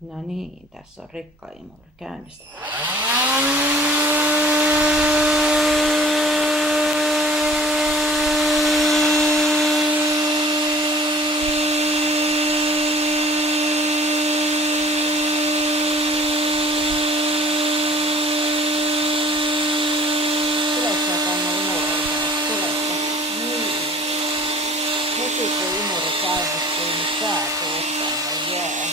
No niin, tässä on rikkaimuri käynnissä. Heti kun imuri käynnistyy, niin sää tuuttaa jää.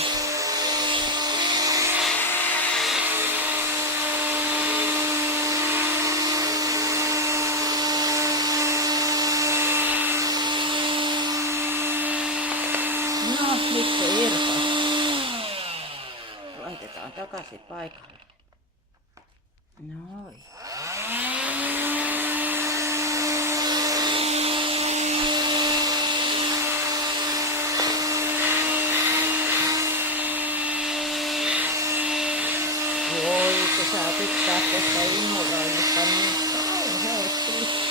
No, nyt se irtosi. Laitetaan takaisin paikalle. Noin. Voi, kun saa pitää tuosta imuroinnista niin kauheasti.